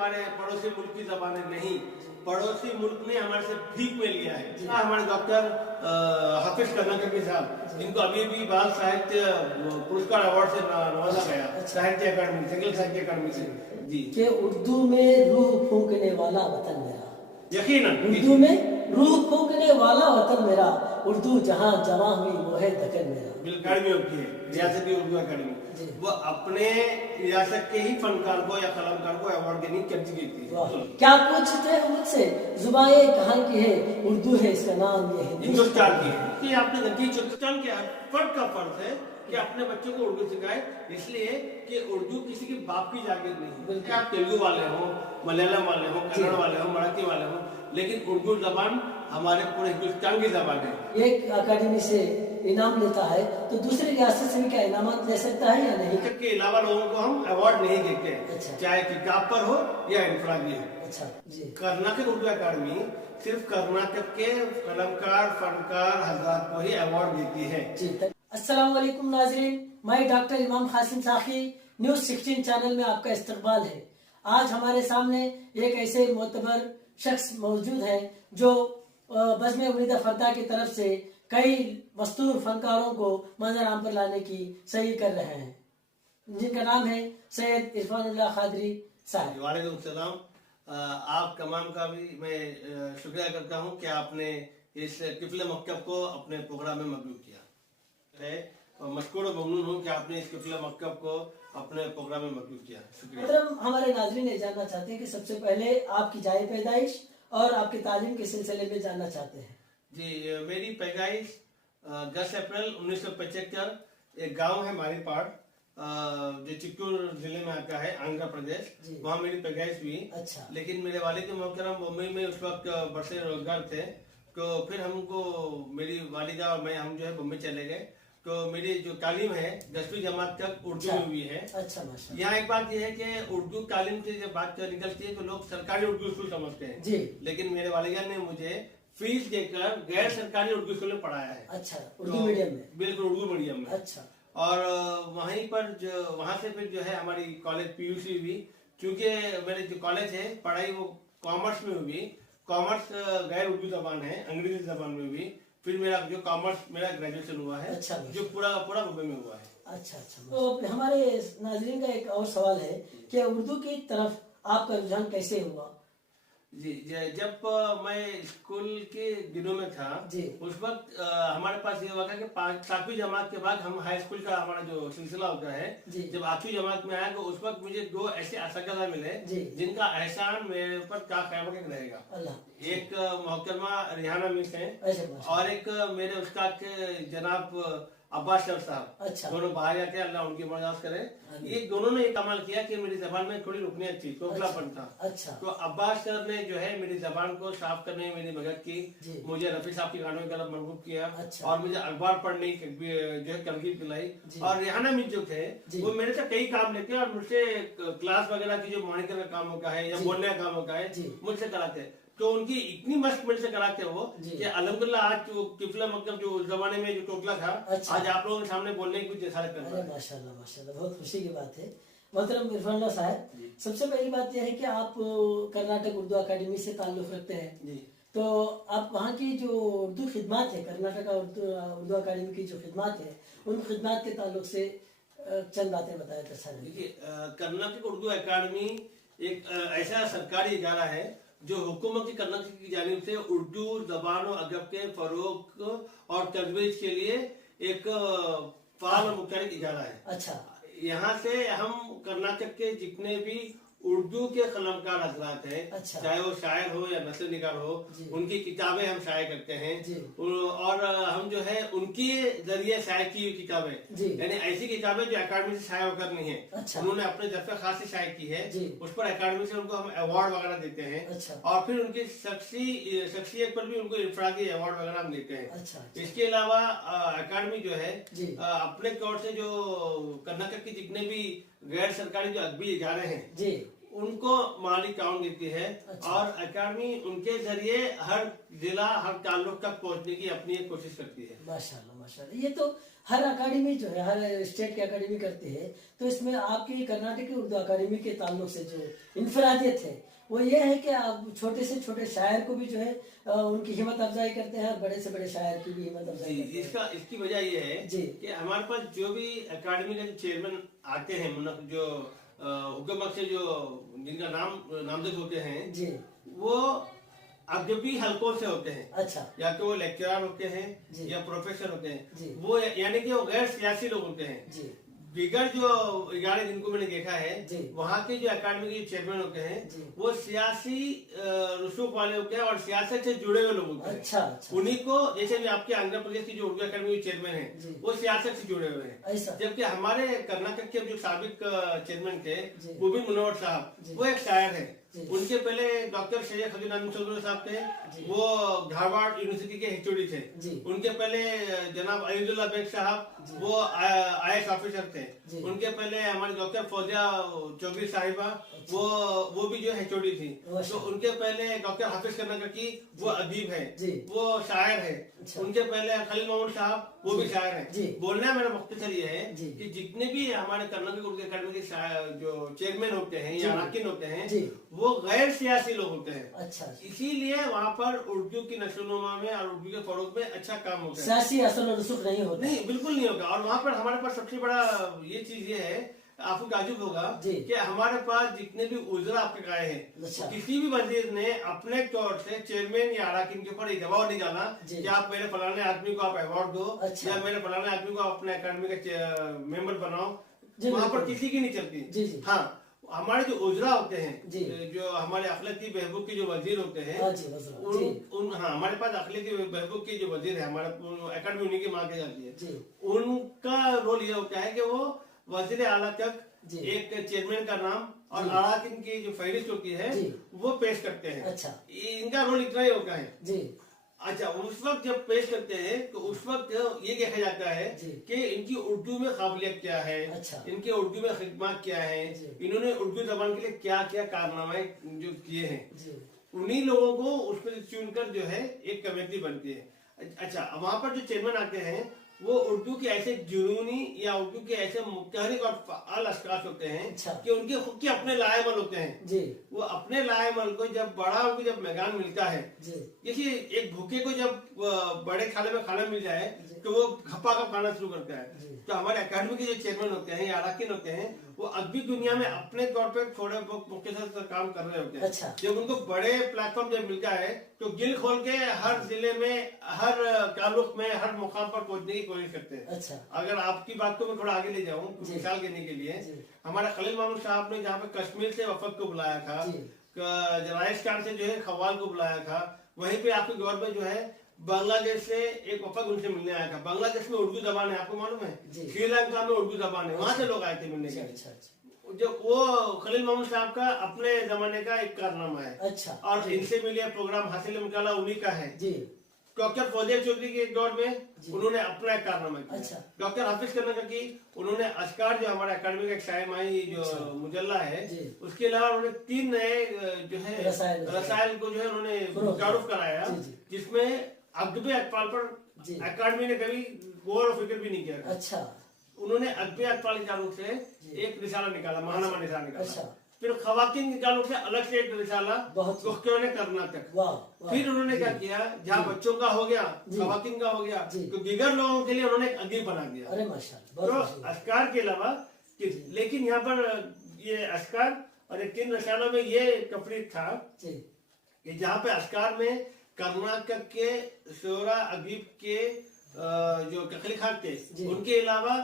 हमारे पड़ोसी मुल्क की जबान है, नहीं, पड़ोसी मुल्क ने हमारे से भीख में लिया है। हमारे डॉक्टर हाफिज कर्नाटकी साहब, जिनको अभी भी बाल साहित्य पुरस्कार अवार्ड से नवाजा गया, साहित्य अकादमी, सेंट्रल साहित्य अकादमी से, जी, कि उर्दू में रूह फूंकने वाला वतन मेरा, यकीनन उर्दू में रूह फूंकने वाला वतन मेरा, उर्दू जहाँ जमा हुई वो है दक्कन मेरा। अकादमी होती है, रियासत की उर्दू अकादमी, वो अपने रियासत के ही फनकार को या कलाकार को अवार्ड देने की अर्जी की थी। क्या पूछते हैं मुझसे, जुबान कहाँ की है, उर्दू है इसका नाम, ये है हिंदुस्तान की है। कि आपने देखी हिंदुस्तान के फर्द का फर्ज है कि अपने बच्चों को उर्दू सिखाए, इसलिए कि उर्दू किसी के बाप की जागीर नहीं है। आप तेलुगु वाले हो, मलयालम वाले हो, कन्नड़ वाले हो, मराठी वाले हो, लेकिन उर्दू जबान हमारे पूरे हिंदुस्तान की जबान है। एक अकादमी से इनाम लेता है तो दूसरी रियासत से भी क्या इनाम ले सकता है या नहीं? के अलावा लोगों को हम अवार्ड नहीं देते, अच्छा। चाहे किताब पर हो या इंफरादी हो। अच्छा जी। कर्नाटक उर्दू अकादमी सिर्फ कर्नाटक के कलमकार फनकार हजरात को ही अवार्ड देती है। जी, अस्सलाम वालेकुम नाज़रीन, मैं डॉक्टर इमाम कासिम साखी, न्यूज़ 16 चैनल में आपका इस्तकबाल है। आज हमारे सामने एक ऐसे मोतबर शख्स मौजूद है जो बज़्म उम्मीद फरदा की तरफ से कई मस्तूर फनकारों को मंजर आम पर लाने की सही कर रहे हैं, जिनका नाम है सैयद इरफानुल्लाह खादरी साहब। वालेकुम सलाम। आप तमाम का भी मैं शुक्रिया करता हूँ कि आपने इस किफल मकतब को अपने प्रोग्राम में मकबूल किया है, और मशकूर और ममनून हूँ कि आपने इस किफल मकतब को अपने प्रोग्राम में मकबूल किया। शुक्रिया। मतलब हमारे नाज़रीन ये जानना चाहते हैं कि सबसे पहले आपकी जाए पैदाइश और आपकी तालीम के सिलसिले में जानना चाहते हैं। जी, मेरी पैदाइश 10 अप्रैल 1975, एक गांव है मारीपाड़, जो चित्तूर जिले में आता है, आंध्र प्रदेश, वहाँ मेरी पैदाइश हुई। अच्छा। लेकिन मेरे वालिद मोहतरम मुंबई में उस वक्त बरसे रोजगार थे, तो फिर हमको मेरी वालिदा और मैं हम जो है मुंबई चले गए। तो मेरी जो तालीम है 10वीं जमात तक उर्दू में हुई है। अच्छा माशाल्लाह। यहाँ एक बात यह है कि उर्दू तालीम से जब बात निकलती है तो लोग सरकारी उर्दू स्कूल समझते हैं जी, लेकिन मेरे वालिदा ने मुझे फीस देकर गैर सरकारी उर्दू स्कूल में पढ़ाया है। अच्छा, उर्दू मीडियम में? बिल्कुल उर्दू मीडियम में। अच्छा। और वहीं पर जो वहां से फिर जो है हमारी कॉलेज पीयूसी हुई, क्योंकि मेरे जो कॉलेज है पढ़ाई वो कॉमर्स में हुई। कॉमर्स गैर उर्दू जबान है, अंग्रेजी जबान में हुई। फिर मेरा जो कॉमर्स मेरा ग्रेजुएशन हुआ है। अच्छा। जो पूरा मुंबई में हुआ है। अच्छा अच्छा। तो हमारे नाज़रीन का एक और सवाल है कि उर्दू की तरफ आपका रुझान कैसे हुआ? जी, जब मैं स्कूल के दिनों में था जी, उस वक्त हमारे पास ये हुआ कि 7वीं जमात के बाद हम हाई स्कूल का हमारा जो सिलसिला होता है, जब 8वीं जमात में आया तो उस वक्त मुझे 2 ऐसे असगदा मिले जिनका एहसान मेरे ऊपर क्या क़यामत रहेगा। एक मोहतरमा रिहाना मिस है और एक मेरे उस्ताद के जनाब अब्बास सर साहब। अच्छा। दोनों बाहर जाके अल्लाह उनकी मर्यादा करे। ये दोनों ने एक कमाल किया कि मेरी जबान में थोड़ी रुकनियत थी, खोखलापन था। अच्छा। तो अब्बास सर ने जो है मेरी जबान को साफ करने में मेरी मदद की, मुझे रफी साहब के गानों की तरफ मरगूब किया। अच्छा। और मुझे अखबार पढ़ने की जो है तरकीब दिलाई। और रिहाना मिस जो थे वो मेरे से कई काम लेते और मुझसे क्लास वगैरह की जो मॉनिटर का काम होता है या बोलने का काम होता है मुझसे कराते। तो उनकी इतनी मस्त मेरे से कराते हो कि अल्हम्दुलिल्लाह आज जो किफला मतलब जो उस जमाने में जो टोकला था, अच्छा, आज आप लोगों के सामने बोलने की कुछ जसारत करता है। माशाल्लाह माशाल्लाह, बहुत खुशी की बात है। मोहतरम इरफानुल्लाह साहब, सबसे पहली बात यह है कि आप कर्नाटक उर्दू अकादमी से ताल्लुक रखते हैं, तो आप वहाँ की जो उर्दू खिदमत है, कर्नाटक उर्दू अकादमी की जो खिदमत है, उन खिदमत के ताल्लुक से चंद बातें बताया तो अच्छा। देखिए, कर्नाटक उर्दू अकादमी एक ऐसा सरकारी इदारा है जो हुकूमत की कर्नाटक की जानिब से उर्दू जबान और अदब के फरोग और तजवीज के लिए एक फाल और मुख्तलिफ इदारा है। अच्छा। यहाँ से हम कर्नाटक के जितने भी उर्दू के कलमकार हजरात हैं, अच्छा, चाहे वो शायर हो या नस्ल निगार हो, उनकी किताबें हम शाये करते हैं और हम जो है उनके जरिए शाये की हुई किताबें, यानी ऐसी किताबें जो अकादमी से शाये होकर नहीं है, अच्छा, उन्होंने अपने दफ्तर खास से शाये की है, उस पर अकादमी से उनको हम अवार्ड वगैरह देते हैं। अच्छा। और फिर उनकी शख्सियत पर भी उनको इनफरादी अवार्ड वगैरह हम देते हैं। अच्छा। इसके अलावा अकादमी जो है अपने तौर से जो कर्नाटक के जितने भी गैर सरकारी जो अदबी इदारे हैं उनको माली काउंट देती है। अच्छा। और अकेडमी उनके जरिए हर जिला हर ताल्लुक तक पहुंचने की अपनी एक कोशिश करती है। माशाल्लाह माशाल्लाह। ये तो हर अकेडमी जो है हर स्टेट की अकेडमी करती है, तो इसमें आपकी कर्नाटक की उर्दू अकेडमी के ताल्लुक से जो इनफरादियत है वो ये है कि आप छोटे से छोटे शायर को भी जो है उनकी हिम्मत अफजाई करते हैं और बड़े से बड़े शायर की भी हिम्मत अफजाई करते हैं। इसकी वजह ये है जी कि हमारे पास जो भी अकेडमी के चेयरमैन आते हैं, मतलब जो हुकूमत से जो जिनका नामजद होते हैं जी, वो अदबी हलकों से होते हैं। अच्छा, या तो वो लेक्चरर होते हैं जी, या प्रोफेसर होते जी, हैं, वो यानी कि वो गैर सियासी लोग होते हैं। जी, बिगर जो 11 जिनको मैंने देखा है जी, वहाँ के जो अकादमी के चेयरमैन होते हैं जी, वो सियासी रसूख वाले होते हैं और सियासत से जुड़े हुए लोग होते हैं। अच्छा अच्छा, उन्हीं को, जैसे भी आपके आंध्र प्रदेश की जो उर्दू अकादमी के चेयरमैन जी। हैं वो सियासत से जुड़े हुए हैं। ऐसा, जबकि हमारे कर्नाटक के जो साबिक चेयरमैन थे जी। मुबीन मुनव्वर साहब, जी। वो एक शायर है। जी। उनके पहले डॉक्टर सैयद खलील अहमद चौधरी साहब जी। थे, वो धारवाड़ यूनिवर्सिटी के HOD थे। जी। उनके पहले जनाब अईदुल्लाह बेग साहब, जी। वो IAS ऑफिसर थे। जी। उनके पहले हमारे डॉक्टर फौजिया चौधरी साहिबा, वो भी जो HOD थी। अच्छा। तो उनके पहले डॉक्टर हाफिज कर्नाटकी, वो अदीब है, जी। वो शायर है। अच्छा। उनके पहले खलील मोहम्मद साहब, वो भी जी। शायर है। जी। बोलने का मेरा मकसद ये है जी। कि जितने भी हमारे कर्नाटक उर्दू अकादमी के जो चेयरमैन होते हैं जी। या अरकान होते हैं, जी। वो गैर सियासी लोग होते हैं। अच्छा, इसीलिए वहाँ पर उर्दू की नशोनुमा में और उर्दू के फरोग में अच्छा काम होता है। सियासी असर और रसूख नहीं होता। नहीं, बिल्कुल नहीं होगा। और वहाँ पर हमारे पास सबसे बड़ा ये चीज ये है, आपको ताजुब होगा जी। कि हमारे पास जितने भी उजरा आपके गए हैं, अच्छा। किसी भी वजीर ने अपने तौर से चेयरमैन या अरकान के ऊपर एक दबाव नहीं डाला जी। कि आप मेरे फलाने आदमी को आप अवार्ड दो, अच्छा। या मेरे फलाने आदमी को अपने अकादमी का मेंबर बनाओ। जी, वहाँ पर बिल्कुल। किसी की नहीं चलती। जी, जी। हाँ, हमारे जो उजरा होते हैं, जी। जो हमारे अखलाकी बहबूद के जो वजीर होते हैं, हाँ जी, वज़रा, जी। हाँ, हमारे पास अखलाकी बहबूद के जो वजीर है, हमारा अकादमी उन्हीं की मांगी जाती है। जी। उनका रोल ये होता है कि वो वजीर आला तक जी। एक चेयरमैन का नाम और जी। अरकान की जो फहरिस्त होती है जी। वो पेश करते हैं। अच्छा। इनका रोल इतना ही होता है। जी। अच्छा, उस वक्त जब पेश करते हैं तो उस वक्त ये देखा जाता है जी। कि इनकी उर्दू में काबिलियत क्या है, अच्छा। इनके उर्दू में खिदमत क्या है, जी। इन्होंने उर्दू जबान के लिए क्या क्या कारनामे जो किए हैं, जी। उन्हीं लोगों को उसमें चुनकर जो है एक कमेटी बनती है। अच्छा, वहां पर जो चेयरमैन आते हैं वो उर्दू के ऐसे जुनूनी या उर्दू के ऐसे मुतहरिक और फ़आल अशख़ास होते हैं। अच्छा। कि उनके खुद के अपने लाएमल होते हैं। जी। वो अपने लाएमल को जब बड़ा उनको जब मैदान मिलता है, जी। देखिए एक भूखे को जब बड़े खाने में खाना मिल जाए जी। तो वो खप्पा का खाना शुरू करता है। जी। तो हमारे अकादमी के जो चेयरमैन होते हैं या अरकान होते हैं, वो अदबी दुनिया में अपने तौर पे थोड़े बहुत मुख्तसर काम कर रहे होते हैं। अच्छा। जब उनको बड़े प्लेटफॉर्म जब मिलता है तो दिल खोल के हर जिले में, हर ताल्लुक में, हर मुकाम पर पहुंचने की कोशिश करते हैं। अच्छा। अगर आपकी बात को मैं थोड़ा आगे ले जाऊं, जी। मिसाल देने के लिए, जी। हमारे खलील मोहम्मद साहब ने जहाँ पे कश्मीर से वफद को बुलाया था, जी। राजस्थान से जो है खवाल को बुलाया था, वहीं पे आपके दौर में जो है बांग्लादेश से एक वफद उनसे मिलने आया था। बांग्लादेश में उर्दू जबान है, आपको मालूम है? जी। श्रीलंका में उर्दू जबान है, वहां से लोग आए थे मिलने के लिए। अच्छा अच्छा। जो वो खलील मोहम्मद साहब का अपने जमाने का एक कारनामा है। अच्छा। और जी। इनसे मिले प्रोग्राम हासिल मुकाला उन्हीं का है। जी। डॉक्टर फौजिया चौधरी के एक दौर में जी। उन्होंने अपना एक कारनामा किया। अच्छा। डॉक्टर हाफिज कर्नाटकी, उन्होंने अशकार जो हमारे अकादमी का एक शायमाई जो अच्छा। मुजल्ला है, जी। उसके अलावा उन्होंने 3 नए जो है रसायल को जो है उन्होंने तारुफ कराया, जी, जी। जिसमें अदबी अकबाल पर जी। अकादमी ने कभी गौर और फिक्र भी नहीं किया था। अच्छा। उन्होंने अदबी अकबाल के तारुफ से जी। एक रिसाला निकाला, महानामा निसार निकाला। अच्छा। फिर खवातीन के तारुफ से अलग से एक रिसाला, बहुत उन्होंने कर्नाटक। वाह वाह। फिर उन्होंने क्या किया, जहाँ बच्चों का हो गया, जी। खवातीन का हो गया, जी। तो दीगर लोगों के लिए उन्होंने एक अदीब बना दिया। अरे माशाल्लाह, तो बहुत खुशी। अशकार के अलावा लेकिन यहाँ पर ये अशकार और एक 3 रसालों में ये तफरीक था जी। कि जहाँ पे अशकार में कर्नाटक के शोरा अदीब के जो तख्लीकात थे, जी। उनके अलावा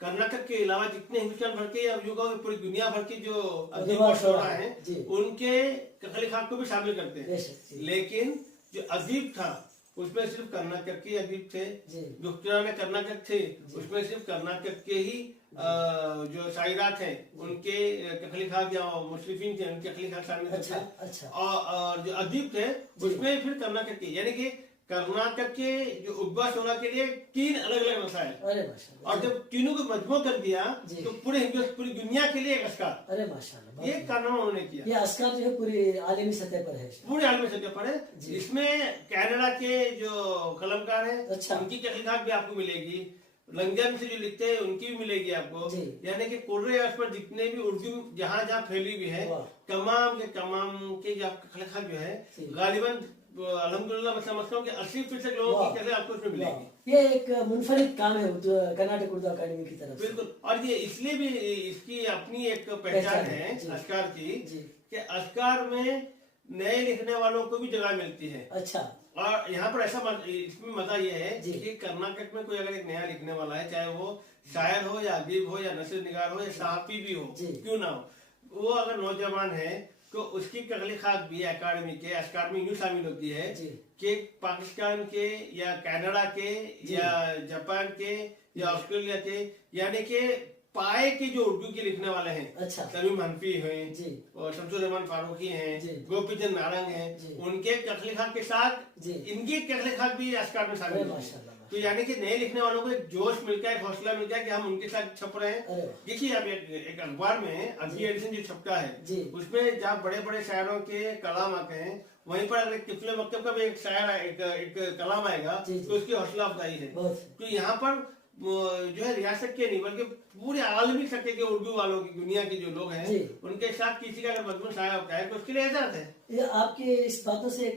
कर्नाटक के अलावा जितने हिंदुस्तान भर के या यूँ कहो पूरी दुनिया भर की जो अदीब और शोरा हैं, जी। उनके तख्लीकात को भी शामिल करते हैं। बेशक जी। लेकिन जो अदीब था उसमें सिर्फ कर्नाटक के अदीब थे। जी। जो में कर्नाटक थे उसमें सिर्फ कर्नाटक के ही जो शायरात हैं उनके तख्लीकात या मुशरिफीन थे उनके तख्लीकात शामिल थे। अच्छा अच्छा। और जो अदीब थे उसमें फिर कर्नाटक के, यानी कि कर्नाटक के जो उद्भव सोना के लिए 3 अलग अलग मसाइल, अरे माशाल्लाह, और जब तीनों को मजबूत कर दिया तो पूरी दुनिया के लिए एक अस्कार, अरे माशाल्लाह, ये कारनामा उन्होंने किया। ये अस्कार जो है पूरी आलमी सतह पर है, पूरे आलमी सतह पर है। इसमें कनाडा के जो कलमकार है, अच्छा, उनकी तहकीकात भी आपको मिलेगी, लंदन से जो लिखते हैं उनकी भी मिलेगी आपको, यानी कि पूरे अर्थ पर जितने भी उर्दू जहाँ जहाँ फैली हुई है तमाम के जो तहकीकात जो है गालिबन अल्हम्दुलिल्लाह मैं समझता हूँ कि 80% लोगों की कथें आपको इसमें मिलेगी। ये एक मुनफरिद काम है कर्नाटक उर्दू अकादमी की तरफ से। बिल्कुल, और ये इसलिए भी इसकी अपनी एक पहचान है अस्कार की कि अस्कार में नए लिखने वालों को भी जगह मिलती है। अच्छा, और यहाँ पर ऐसा इसमें मजा ये है कि कर्नाटक में कोई अगर एक नया लिखने वाला है, चाहे वो शायर हो या अदीब हो या नसर निगार हो या सहाफी भी हो, क्यों ना हो, वो अगर नौजवान है तो उसकी तख्लीकात भी अकादमी के अस्कार में यूँ शामिल होती है कि पाकिस्तान के या कनाडा के या जापान के या ऑस्ट्रेलिया के, यानी कि पाए के जो उर्दू के लिखने वाले हैं, अच्छा, तमीम हनफी हैं और शमसुर रहमान फारूकी हैं, गोपीचंद नारंग हैं, उनके तख्लीकात के साथ इनकी तख्लीकात भी अस्कार में शामिल है। तो यानी कि नए लिखने वालों को एक जोश मिलता है, हौसला मिलता है कि हम उनके साथ छप रहे हैं। देखिए अब एक अखबार में अभी एडिशन जो छपता है उसमें जहाँ बड़े बड़े शायरों के कलाम आते हैं, वहीं पर अगर तिफले मकतब का भी एक शायर एक कलाम आएगा तो उसकी हौसला अफजाई है। तो यहाँ पर जो है रियासत के नहीं बल्कि पूरे आलमी सतह के उर्दू वालों की, दुनिया के जो लोग हैं उनके साथ किसी का अगर मजबूत शायर होता है तो उसके लिए एजाज है। ये आपके इस बातों से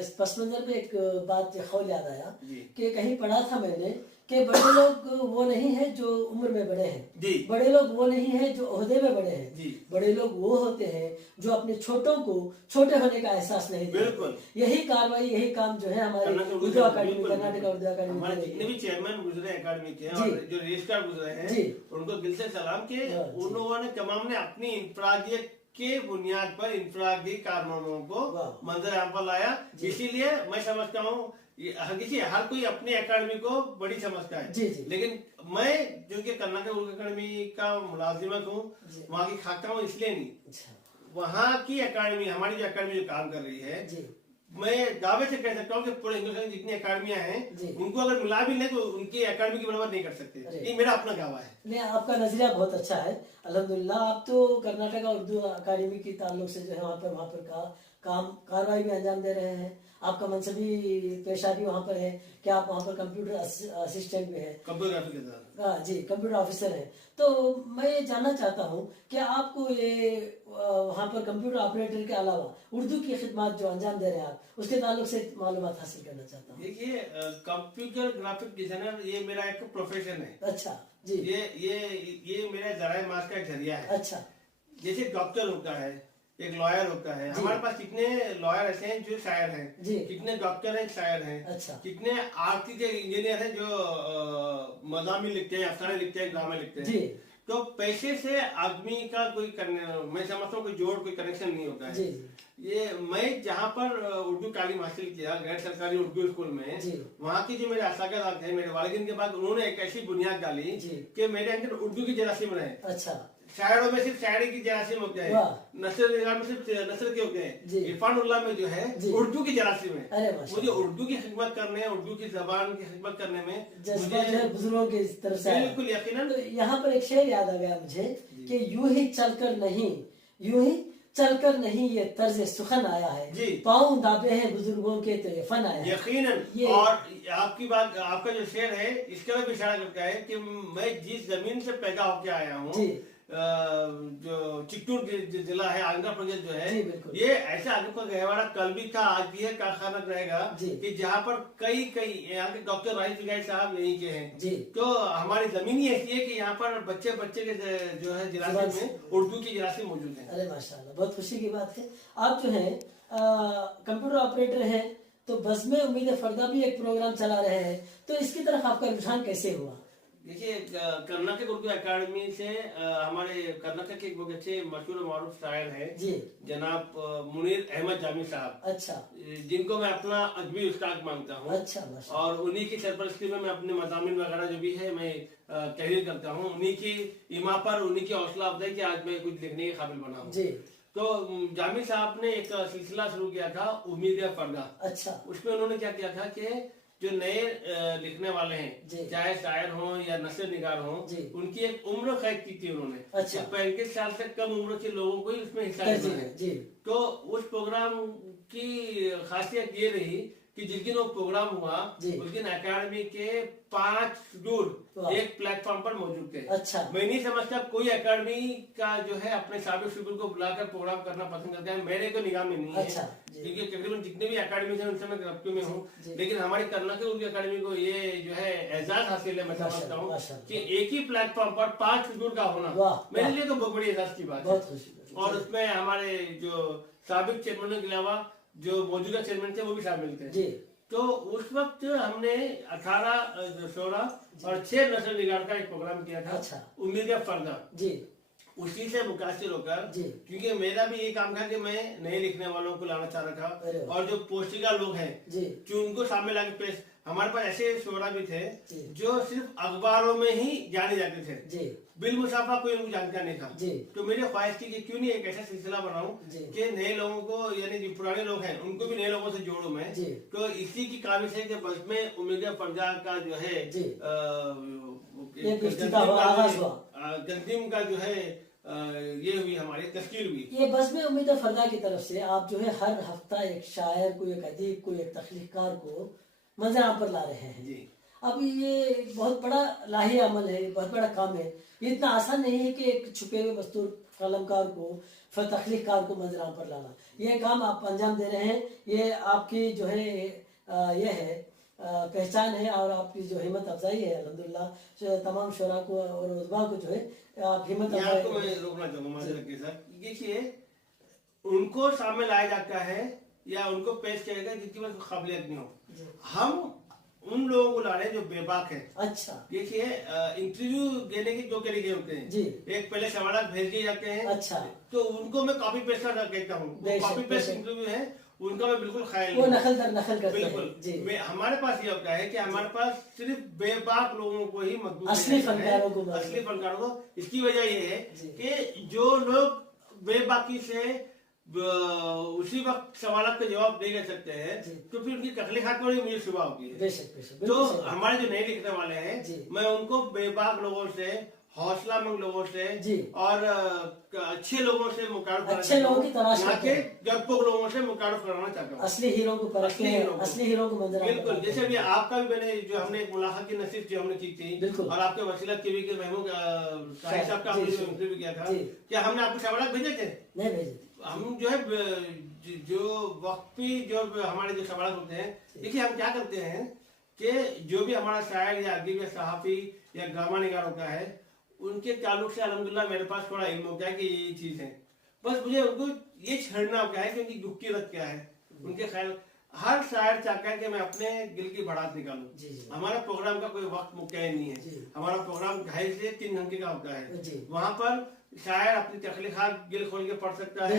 इस पस मंजर में एक बात ख्याल याद आया कि कहीं पढ़ा था मैंने कि बड़े लोग वो नहीं है जो उम्र में बड़े हैं, बड़े लोग वो नहीं है जो ओहदे में बड़े हैं, बड़े लोग वो होते हैं जो अपने छोटों को छोटे होने का एहसास नहीं देते। यही कार्रवाई, यही काम जो है हमारे उर्दू अकादमी, कर्नाटक उर्दू अकादमी, हमारे जितने भी चेयरमैन गुजरे अकादमी के और जो रजिस्ट्रार गुजरे हैं उनको दिल से सलाम के उन्होंने तमाम ने अपनी इंफरादियत के बुनियाद पर इंफरादी कारनामों को मंजर आम पर लाया। इसीलिए मैं समझता हूँ हर कोई अपनी अकादमी को बड़ी समझता है, लेकिन मैं जो कि कर्नाटक उर्दू अकादमी का मुलाजिमत हूँ, वहाँ की खाता हूँ, इसलिए नहीं, वहाँ की अकादमी, हमारी जो अकादमी जो काम कर रही है, मैं दावे से कह सकता हूँ कि पूरे हिंदुस्तान की जितनी अकादमियां हैं उनको अगर मिला भी लें तो उनकी अकादमी की बराबर नहीं कर सकते। ये मेरा अपना दावा है। नहीं, आपका नजरिया बहुत अच्छा है अल्हम्दुलिल्लाह। आप तो कर्नाटक उर्दू अकादमी की ताल्लुक से जो है वहाँ पर काम कार्रवाई भी अंजाम दे रहे हैं। आपका मनसबी पेशा भी वहाँ पर है कि आप वहाँ पर कंप्यूटर असिस्टेंट भी है, कंप्यूटर ऑफिसर है। तो मैं ये जानना चाहता हूँ कि आपको ये वहाँ पर कंप्यूटर ऑपरेटर के अलावा उर्दू की खिदमत जो अंजाम दे रहे हैं आप, उसके ताल्लुक से मालूमात हासिल करना चाहता हूँ। देखिए, कंप्यूटर ग्राफिक डिजाइनर ये मेरा एक प्रोफेशन है। अच्छा जी, ये मेरा जराए मास का एक जरिया है। अच्छा, जैसे डॉक्टर होता है, एक लॉयर होता है, हमारे पास कितने लॉयर ऐसे हैं जो शायर हैं, कितने डॉक्टर हैं शायर हैं, अच्छा, कितने आर्टिकल इंजीनियर हैं जो मज़ामी लिखते हैं, अफसाने लिखते हैं, ड्रामे लिखते हैं। तो पैसे से आदमी का कोई मैं समझता हूँ कोई जोड़, कोई कनेक्शन नहीं होता है। ये मैं जहाँ पर उर्दू तालीम हासिल किया गैर सरकारी उर्दू स्कूल में, वहाँ की जो मेरे असातिज़ा थे, मेरे वालिदैन के बाद उन्होंने एक ऐसी बुनियाद डाली कि मेरे अंदर उर्दू की जरासीम रहे। अच्छा, शायरों में सिर्फ शायरी की जरासीम हो गया है, नसर निगार में सिर्फ नसर के हो गए, इरफानुल्लाह में जो है उर्दू की जरासीम है। मुझे उर्दू की खिदमत करने, उर्दू की जबान की खिदमत करने में मुझे बुजुर्गों की तरफ से बिल्कुल यकीनन। तो यहाँ पर एक शेर याद आ गया मुझे कि यूं ही चलकर नहीं ये तर्ज सुखन आया है, पाँव दाबे हैं बुजुर्गों के तो ये फन आया है। यकीनन। और आपकी बात, आपका जो शेर है इसका भी इशारा करता है कि मैं जिस जमीन से पैदा होकर आया हूँ, जो चित्तूर जिला है, आंध्र प्रदेश जो है, ये ऐसा आगे का गहवारा कल भी था, आज भी है, कारखाना रहेगा कि जहाँ पर कई यहाँ के डॉक्टर राहिफ साहब यहीं के हैं। तो हमारी जमीन ही ऐसी है कि यहाँ पर बच्चे के जो है जरासीम में उर्दू की जरासीम मौजूद है। अरे माशाल्लाह, बहुत खुशी की बात है। आप जो है कंप्यूटर ऑपरेटर है, तो बज़्म उम्मीद फरदा भी एक प्रोग्राम चला रहे हैं, तो इसकी तरफ आपका रुझान कैसे हुआ? देखिए, कर्नाटक उर्दू अकादमी से हमारे कर्नाटक के एक बहुत अच्छे मशहूर मारूफ शायर हैं जनाब मुनीर अहमद जामी साहब, अच्छा, जिनको मैं अपना अदबी उस्ताद मानता हूँ। अच्छा, और उन्हीं की सरपरस्ती में मैं अपने मज़ामिन वगैरह जो भी है मैं तहरीर करता हूँ। उन्हीं की इमा पर, उन्हीं की हौसला अफजाई कि आज मैं कुछ लिखने के काबिल बना हूँ। तो जामिल साहब ने एक सिलसिला शुरू किया था उम्मीद है पर्दा। अच्छा। उसमें उन्होंने क्या किया था कि जो नए लिखने वाले हैं, चाहे शायर हों या नस्ल निगार हों, उनकी एक उम्र कैद की थी उन्होंने। अच्छा। 35 साल से कम उम्र के लोगों को ही उसमें हिस्सा लेना है। तो उस प्रोग्राम की खासियत ये रही कि जिस दिन वो प्रोग्राम हुआ उस दिन अकादमी के 5 शेड्यूल एक प्लेटफॉर्म पर मौजूद थे। अच्छा। मैं नहीं समझता कोई अकादमी का जो है अपने साबिक शेड्यूल को बुलाकर प्रोग्राम करना पसंद करता है, मेरे को निगाह में नहीं है। अच्छा। क्योंकि तकरीबन जितने भी अकादमी है उनसे मैं रब्ते में हूँ, लेकिन हमारी कर्नाटक उर्दू अकादमी को ये जो है एजाज हासिल है। मैं समझता हूँ कि एक ही प्लेटफॉर्म पर 5 शेड्यूल का होना मेरे लिए तो बहुत बड़ी एजाज की बात है। और उसमें हमारे जो साबिक चेयरमैन के अलावा जो मौजूदा चेयरमैन थे वो भी शामिल थे। तो उस वक्त हमने 18 शोरा और 6 नस्ल निगार का एक प्रोग्राम किया था। अच्छा। उम्मीद है पर्दा उसी से मुतासिर होकर, क्योंकि मेरा भी ये काम था कि मैं नए लिखने वालों को लाना चाह रहा था और जो पोस्टिका लोग हैं कि उनको सामने लाके पेश। हमारे पास ऐसे शोरा भी थे जो सिर्फ अखबारों में ही जाने जाते थे, बिल मुसाफा कोई उनको जानता नहीं था। तो मेरी ख्वाहिश थी कि क्यों नहीं एक ऐसा सिलसिला बनाऊं कि नए लोगों को, यानी जो पुराने लोग हैं उनको भी नए लोगों से जोड़ूं मैं। तो इसी की काबिश है कि बस में उम्मीद पर्दा का जो है तंजीम का जो है ये हुई, हमारी तस्वीर हुई। ये बस में उम्मीद फर्दा की तरफ से आप जो है हर हफ्ता एक शायर को, एक अदीब को, एक तख्लीकार को मंजर पर ला रहे हैं। अब ये बहुत बड़ा लाही अमल है, बहुत बड़ा काम है। ये इतना आसान नहीं है कि एक छुपे हुए मस्तूर कलमकार को, फिर तख्लीकार को मंजर पर लाना। ये काम आप अंजाम दे रहे हैं, ये आपकी जो है ये है पहचान है और आपकी जो हिम्मत अफजाई है। अल्हम्दुलिल्लाह तमाम शोरा को और उज़मा को जो है आप हिम्मत अफजाई। आपको मैं रोकना चाहूँगा, देखिए उनको सामने लाया जाता है या उनको पेश किया जाएगा जिनकी पास काबिलियत नहीं हो। हम उन लोगों को ला रहे हैं जो बेबाक है। अच्छा। देखिए इंटरव्यू देने के 2 तरीके होते हैं। एक पहले सवाल भेज दिए जाते हैं। अच्छा। तो उनको मैं कॉपी पेस्ट कर कहता हूँ, कॉपी पेस्ट इंटरव्यू है उनका मैं बिल्कुल ख्याल वो नकल दर नकल करते हैं। बिल्कुल। हमारे पास ये होता है कि हमारे पास सिर्फ बेबाक लोगों को ही मजबूत, असली फनकारों को। इसकी वजह ये है कि जो लोग बेबाकी से उसी वक्त सवाल के जवाब दे सकते हैं तो फिर उनकी तख्लीकात में मुझे शुबा होती है। तो हमारे जो नए लिखने वाले हैं मैं उनको बेबाक लोगों से, हौसलामंद लोगों से और अच्छे लोगों से मुकाबला, अच्छे लोगों की तलाश करके डरपोक लोगों से मुकाबला कराना चाहता हूँ। असली हीरो को परखते हैं, असली हीरो को मंजर। बिल्कुल। जैसे अभी आपका भी मैंने जो हमने एक मुलाकात की नसीब जो हमने की थी और आपके वसीला टीवी के महमूद साहिब साहब का हमने जो इंटरव्यू किया था, क्या हमने आपको सवाल भेजे थे? नहीं भेजे। हम जो है जो वक्फी जो हमारे जो सवाल होते हैं, देखिए हम क्या करते हैं कि जो भी हमारा शायर या अदीब या सहाफी या ड्रामा निगार होता है उनके ताल्लुक से अल्हम्दुलिल्लाह मेरे पास थोड़ा इल्म होता है कि ये चीज है। बस मुझे उनको ये छेड़ना होता है कि उनकी दुखी रत क्या है, उनके ख्याल। हर शायर चाहता है कि मैं अपने दिल की भड़ास निकालूं। हमारा प्रोग्राम का कोई वक्त मुक्का नहीं है। हमारा प्रोग्राम 2.5 से 3 घंटे का होता है। वहाँ पर शायर अपनी तख्लीकात दिल खोल के पढ़ सकता है,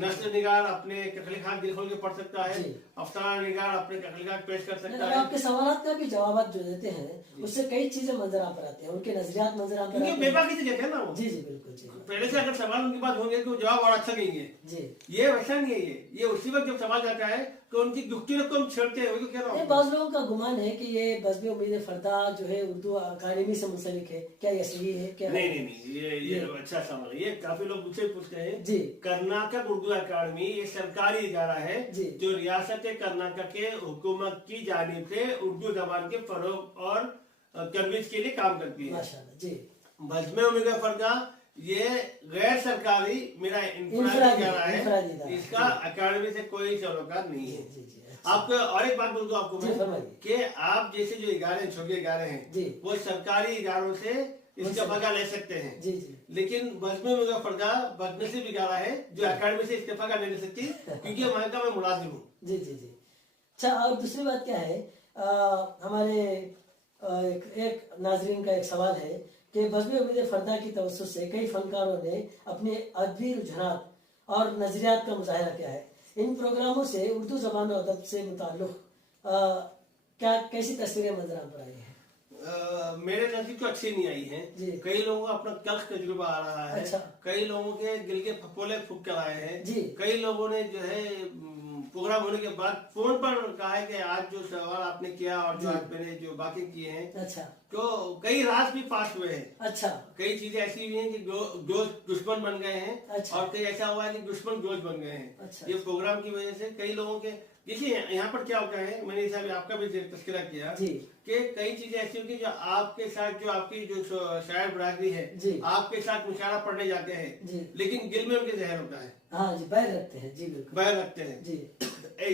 नस्ल निगार अपने तख्लीकात दिल खोल के पढ़ सकता है, अफसाना निगार अपने तख्लीकात पेश कर सकता है। आपके सवालात का भी जवाब जो देते हैं उससे कई चीजें मंजर पर आती हैं, उनके नजरियात मंजर पर आते हैं। बेबाकी से कहते हैं ना वो। जी बिल्कुल। पहले से अगर सवाल उनकी बात होंगे तो जवाब और अच्छा नहीं है। ये वैसा नहीं है। ये उसी वक्त जब सवाल जाता है तो उनकी दुखती रत को हम छेड़ते हैं। बाज़ लोगों का गुमान है कि ये बज़्म उम्मीद फर्दा जो है उर्दू अकादमी से मुंसलिक है, क्या ये सही है? क्या नहीं, ये अच्छा सवाल है। ये काफी लोग मुझसे पूछते हैं जी। कर्नाटक उर्दू अकादमी ये सरकारी इदारा है जो रियासत कर्नाटक के हुकूमत की जानिब से उर्दू जबान के फरोग और तरवीज के लिए काम करती है। माशाअल्लाह जी। बज़्म उम्मीद फर्दा ये गैर सरकारी मेरा इंफरादी इदारा है, इसका अकादमी से कोई सरोकार नहीं है। आपको और एक बात बोल दूं आपको मैं कि आप जैसे जो इदारे छोटे इदारे हैं वो सरकारी इदारों से इस्तीफा ले सकते हैं, लेकिन बज़्म उम्मीद फर्दा बदनसीब इदारा है जो अकादमी से इस्तीफा नहीं ले सकती क्योंकि वहाँ का मैं मुलाजिम हूँ। जी। अच्छा, और दूसरी बात क्या है, हमारे एक नाजरीन का एक सवाल है कि बज़्म उम्मीद फर्दा की तवज्जो से कई फनकारों ने अपने अदबी रुझानात और नजरियात का मुजाहिरा किया है। इन प्रोग्रामों से उर्दू जबान और अदब से मुताल्लिक़ क्या कैसी तस्वीरें मंजर पर आई हैं? मेरे नजदीक तो अच्छी नहीं आई है। कई लोगों का अपना तल्ख तजुर्बा आ रहा है। अच्छा। कई लोगों के दिल के फपोले फूक कर आए हैं। कई लोगों ने जो है प्रोग्राम होने के बाद फोन पर कहा है कि आज जो सवाल आपने किया और जो आज मैंने जो बातें किए हैं, अच्छा, तो कई राज भी पास हुए हैं। अच्छा, कई चीजें ऐसी हुई हैं कि दोस्त दुश्मन बन गए हैं। अच्छा। और कई ऐसा हुआ है कि दुश्मन दोस्त बन गए हैं। अच्छा। ये प्रोग्राम की वजह से कई लोगों के, देखिए यहाँ पर क्या होता है, मैंने हिसाब आपका भी तस्करा किया कि कई चीजें ऐसी होती है जो आपके साथ, जो आपकी जो शायर बरादरी है, आपके साथ मुशारा पढ़ने जाते हैं, लेकिन दिल में उनके जहर होता है। हाँ जी, बैर रखते हैं जी, बिल्कुल बैर रखते हैं जी।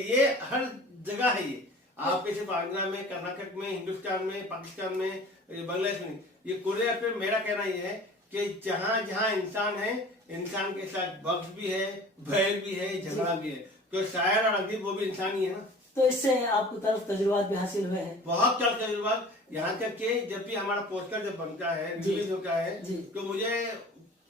ये हर जगह है। ये आपके सिर्फ आंध्रा में, कर्नाटक में, हिंदुस्तान में, पाकिस्तान में, बांग्लादेश में, ये कोरिया पे मेरा कहना ये है कि जहाँ जहाँ इंसान है, इंसान के साथ बख्श भी है, बैर भी है, झगड़ा भी है। तो शायर और अदीब वो भी इंसान ही है ना। तो इससे आपको तरफ तजुर्बात भी हासिल हुए हैं? बहुत तरफ तजुर्बात, यहाँ तक कि जब भी हमारा पोस्टर जब बनता है, रिलीज होता है, तो मुझे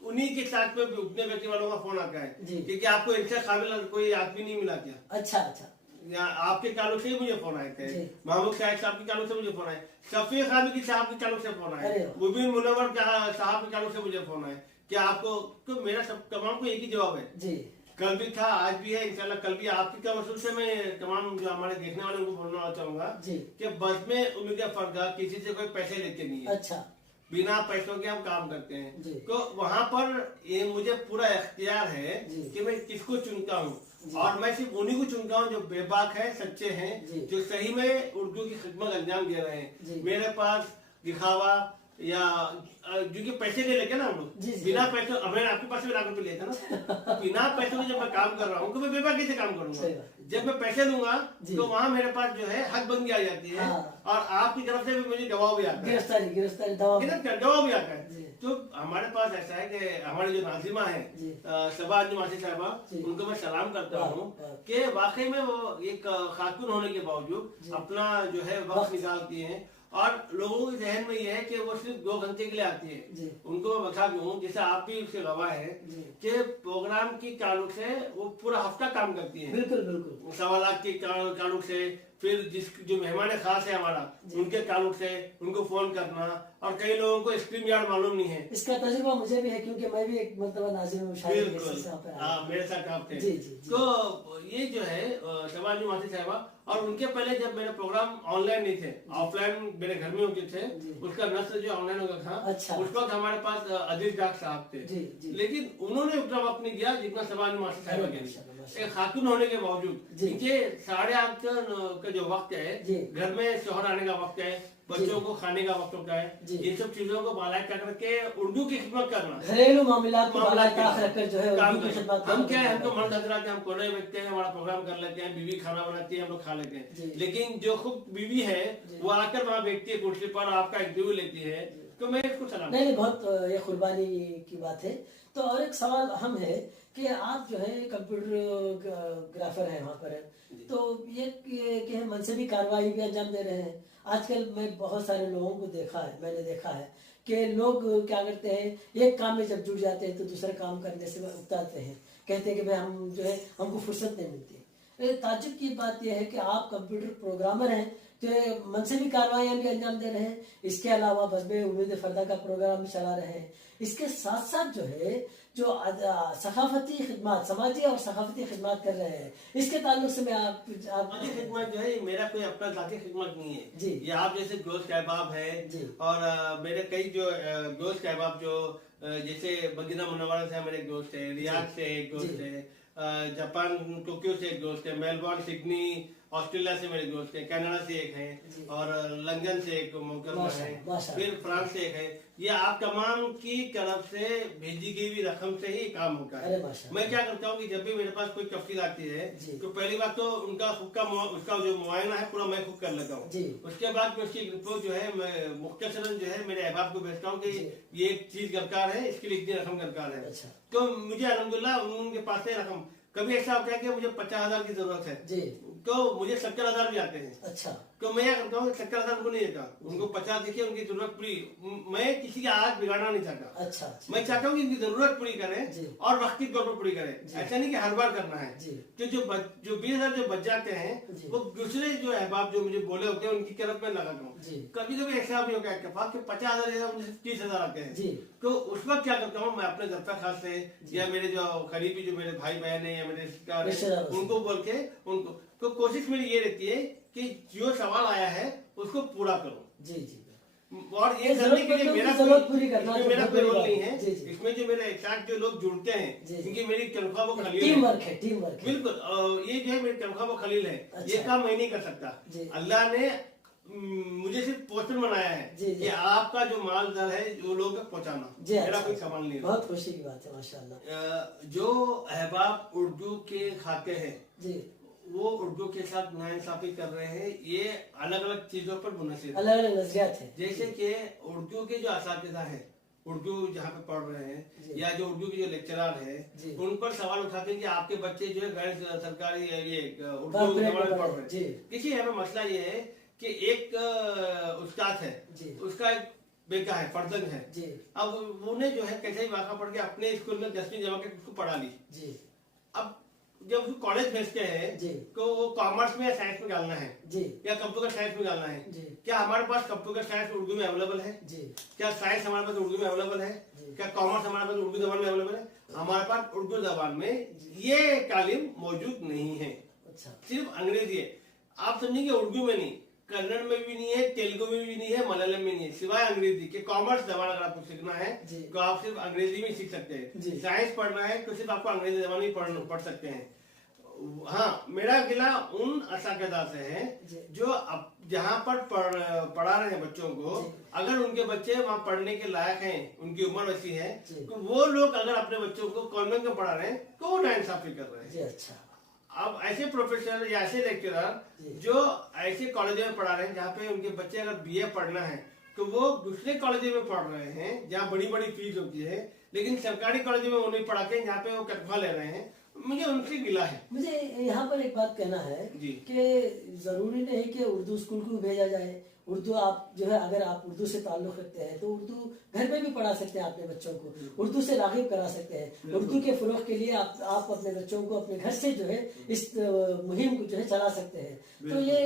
उन्हीं के साथ में उठने बैठने वालों का फोन आता है क्योंकि आपको इनसे काबिल कोई आदमी नहीं मिला क्या? अच्छा अच्छा, या आपके ताल्लुक से ही मुझे फोन आए थे, महमूद शाहिद साहब के ताल्लुक से मुझे फोन आए, शफी खामिदी साहब के ताल्लुक से फोन आए, मुबीन मुनव्वर साहब के ताल्लुक से मुझे फोन आए कि आपको, तो मेरा सब तमाम को एक ही जवाब है जी। कल भी था, आज भी है, इंशाल्लाह कल भी। आपकी तवज्जो से मैं तमाम जो हमारे देखने वाले उनको बोलना चाहूंगा कि बस में उम्मीद फर्क, किसी से कोई पैसे लेते नहीं है। अच्छा, बिना पैसों के हम काम करते हैं। तो वहाँ पर ये मुझे पूरा इख्तियार है कि मैं किसको चुनता हूँ, और मैं सिर्फ उन्हीं को चुनता हूँ जो बेबाक है, सच्चे हैं, जो सही में उर्दू की खिदमत अंजाम दे रहे हैं। मेरे पास दिखावा या क्योंकि पैसे ले लेके ना हम लोग, बिना पैसे, मैंने आपके पास भी लाख रुपए लिए थे ना, बिना पैसों के जब मैं काम कर रहा हूँ तो मैं बेबाकी से काम करूंगा। जब मैं पैसे लूंगा तो वहाँ मेरे पास जो है हद बंदी आ जाती है। और आपकी तरफ से भी मुझे दबाव भी आता है, गिरफ्तारी दबाव भी आता है। तो हमारे पास ऐसा है कि हमारे जो नाजिमा है सबा अंजुम आसिफ साहिबा, उनको मैं सलाम करता हूँ कि वाकई में वो एक खातून होने के बावजूद अपना जो है वक्त निकालती हैं। और लोगों के जहन में ये है कि वो सिर्फ 2 घंटे के लिए आती है। उनको मैं बता दूं, जैसे आप भी उसके गवाह है कि प्रोग्राम की ताल्लुक से वो पूरा हफ्ता काम करती है। बिल्कुल बिल्कुल, सवालात के ताल्लुक से, फिर जो मेहमान खास है हमारा, उनके ताल्लुक से उनको फोन करना, और कई लोगों को स्ट्रीम यार्ड मालूम नहीं है। इसका तजुर्बा मुझे भी है क्योंकि मैं भी एक मतलब नाज़िर हूं, शायद मेरे साथ आप थे। तो ये जो है शबाज मासी साहिबा, और उनके पहले जब मेरे प्रोग्राम ऑनलाइन नहीं थे, ऑफलाइन मेरे घर में होते थे, उसका नस्ल जो ऑनलाइन होता था, अच्छा, उस वक्त हमारे पास अजीज डाक साहब थे। लेकिन उन्होंने उतना वक्त नहीं दिया जितना शबाज मासी साहिबा के लिए, एक खातून होने के बावजूद। इनके 8:30 का जो वक्त है, घर में शोहर आने का वक्त है, बच्चों को खाने का वक्त होता है, ये सब चीजों को बालाए करके उर्दू की खिदमत करना, घरेलू मामलात को बालाए रखकर जो है काम की खिदमत। हम क्या है, हम तो मर्द हजरात हम कोने में बैठते हैं, हमारा प्रोग्राम कर लेते हैं, बीवी खाना बनाती है, हम लोग खा लेते हैं। लेकिन जो खुद बीवी है वो आकर वहाँ बैठती है कुर्सी पर, आपका इंटरव्यू लेती है, तो मैं इसको सलाम। नहीं, बहुत ये कुर्बानी की बात है। तो और एक सवाल अहम है कि आप जो है कंप्यूटर ग्राफर है वहाँ पर है, तो ये मनसबी कार्रवाई भी अंजाम दे रहे हैं। आजकल मैं बहुत सारे लोगों को मैंने देखा है कि लोग क्या करते हैं, एक काम में जब जुट जाते हैं तो दूसरा काम करने से उकताते हैं, कहते हैं कि भाई हम जो है हमको फुर्सत नहीं मिलती। ताज्जुब की बात यह है कि आप कंप्यूटर प्रोग्रामर हैं, तो मनसबी कार्रवाई भी अंजाम दे रहे हैं, इसके अलावा बज़्म उम्मीद फर्दा का प्रोग्राम भी चला रहे हैं, इसके साथ साथ जो है जो सकाफती खिदमत, समाजी और सकाफती खिदमत कर रहे हैं, इसके ताल्लुक से मैं समाजी खिदमत जो है मेरा कोई अपना जाती खिदमत नहीं है जी। ये आप जैसे दोस्त अहबाब है, और मेरे कई जो दोस्त अहबाब जो जैसे मदीना मुनव्वरा से मेरे दोस्त है, रियाद से एक दोस्त है, जापान टोक्यो से एक दोस्त है, मेलबर्न सिडनी ऑस्ट्रेलिया से मेरे दोस्त हैं, कनाडा से एक है, और लंदन से एक मुकर्रम है, फिर फ्रांस से एक है। ये आप तमाम की तरफ से भेजी गई हुई रकम से ही काम होता है। मैं क्या करता हूँ कि जब भी मेरे पास कोई तफसील आती है तो पहली बात तो उनका खुद का उसका जो मुआयना है पूरा मैं खुद कर लेता हूँ। उसके बाद उसकी रिपोर्ट जो है मैं मुख्तसरन जो है मेरे अहबाब को भेजता हूँ कि ये एक चीज दरकार है, इसके लिए इतनी रकम दरकार है। तो मुझे अल्हम्दुलिल्लाह उनके पास से रकम कभी ऐसा होता है कि मुझे 50,000 की जरूरत है जी, तो मुझे 70,000 भी आते हैं। अच्छा, तो मैं क्या करता हूँ, 70,000 उनको नहीं देता, उनको 50 देखिए, उनकी जरूरत पूरी। मैं किसी की आदत बिगाड़ना नहीं चाहता। अच्छा, अच्छा, मैं चाहता हूँ कि इनकी जरूरत पूरी जी। करें और वक्त के तौर पर पूरी करें। ऐसा नहीं कि हर बार करना है। जी, तो जो 20,000 जो बच जाते हैं जी। वो दूसरे जो अहबाब जो मुझे बोले होते हैं उनकी तरफ में लगाता हूँ। जी, कभी कभी ऐसा भी होगा इत्तेफाक कि 50,000 जगह मुझे 30,000 आते हैं। जी, तो उस वक्त क्या करता हूँ, मैं अपने दफ्तर खास से या मेरे जो करीबी जो मेरे भाई बहन है या मेरे रिश्तेदार रिश्तेदारों हैं से। उनको बोल के उनको, तो कोशिश मेरी ये रहती है कि जो सवाल आया है उसको पूरा करूँ। जी, जी, और ये करने के लिए मेरा जरूरत पूरी करना इसमें मेरा कोई रोल नहीं है। जी, जी, इसमें जो मेरे साथ जो लोग जुड़ते हैं जी, जी। क्योंकि मेरी तनख्वाह वो खलील टीम है। वर्क है, टीम वर्क है। बिल्कुल, ये जो है मेरी तनख्वाह वो खलील है। अच्छा। ये काम मैं नहीं कर सकता। जी। अल्लाह ने मुझे सिर्फ पोस्टर बनाया है जी, जी। कि आपका जो माल दर है जो लोग तक पहुंचाना, जी, मेरा अच्छा, कोई कमाल नहीं है। बहुत खुशी की बात है, माशाल्लाह। जो अहबाब उर्दू के खाते हैं जी, वो उर्दू के साथ नाइंसाफी कर रहे हैं। ये अलग अलग चीजों पर मुनसिब है। अलग अलग नजरियात है। जैसे कि उर्दू के जो असातिज़ा हैं, उर्दू जहाँ पे पढ़ रहे हैं या जो उर्दू के जो लेक्चरर जी। हैं, उन पर सवाल उठाते हैं कि आपके बच्चे जो है गैर सरकारी ये उर्दू कॉर्पोरेट जबान में में पढ़ रहे जी। हैं। देखिए यहाँ पे मसला ये है कि एक उस्ताद है, जी। उसका एक बेटा है, फर्जंद है। जी, अब उन्हें जो है कैसे ही वाक़ा पढ़ के अपने स्कूल में 10वीं जमा के उसको पढ़ा ली। जी, अब जब उसको कॉलेज भेजते हैं जी। तो वो कॉमर्स में या साइंस में डालना है जी, या कंप्यूटर साइंस में डालना है। जी। क्या हमारे पास कंप्यूटर साइंस उर्दू में अवेलेबल है? जी, क्या साइंस हमारे पास उर्दू में अवेलेबल है? जी। क्या कॉमर्स हमारे पास उर्दू जबान में अवेलेबल है? हमारे पास उर्दू जबान में ये तालीम मौजूद नहीं है, अच्छा, सिर्फ अंग्रेजी है। आप समझेंगे उर्दू में नहीं, कन्नड़ में भी नहीं है, तेलुगु में भी नहीं है, मलयालम में नहीं है, सिवाय अंग्रेजी के। कॉमर्स जबान अगर आपको सीखना है जी। तो आप सिर्फ अंग्रेजी में सीख सकते जी। हैं। साइंस पढ़ना है तो सिर्फ आपको अंग्रेजी जबान में पढ़ सकते हैं। हाँ, मेरा गिला उन असातिज़ा से है जी। जो अब जहाँ पर पढ़ा रहे हैं बच्चों को, जी। अगर उनके बच्चे वहाँ पढ़ने के लायक हैं, उनकी उम्र वैसी है, जी। तो वो लोग अगर अपने बच्चों को कॉन्वेंट में पढ़ा रहे हैं तो वो नाइंसाफी कर रहे हैं। जी, अच्छा, अब ऐसे प्रोफेसर या ऐसे लेक्चरर जी। जो ऐसे कॉलेजों में पढ़ा रहे हैं जहाँ पे उनके बच्चे अगर बीए पढ़ना है तो वो दूसरे कॉलेजों में पढ़ रहे हैं जहाँ बड़ी बड़ी फीस होती है, लेकिन सरकारी कॉलेजों में वो नहीं पढ़ा के जहाँ पे वो तनख्वाह ले रहे हैं। मुझे उनसे गिला है। मुझे यहाँ पर एक बात कहना है जी। कि जरूरी नहीं कि उर्दू स्कूल को भेजा जाए। उर्दू आप जो है, अगर आप उर्दू से ताल्लुक रखते हैं तो उर्दू घर में भी पढ़ा सकते हैं अपने बच्चों को, उर्दू से राग़िब करा सकते हैं। उर्दू के फरोग के लिए आप अपने बच्चों को अपने घर से जो है इस मुहिम को जो है चला सकते हैं। तो ये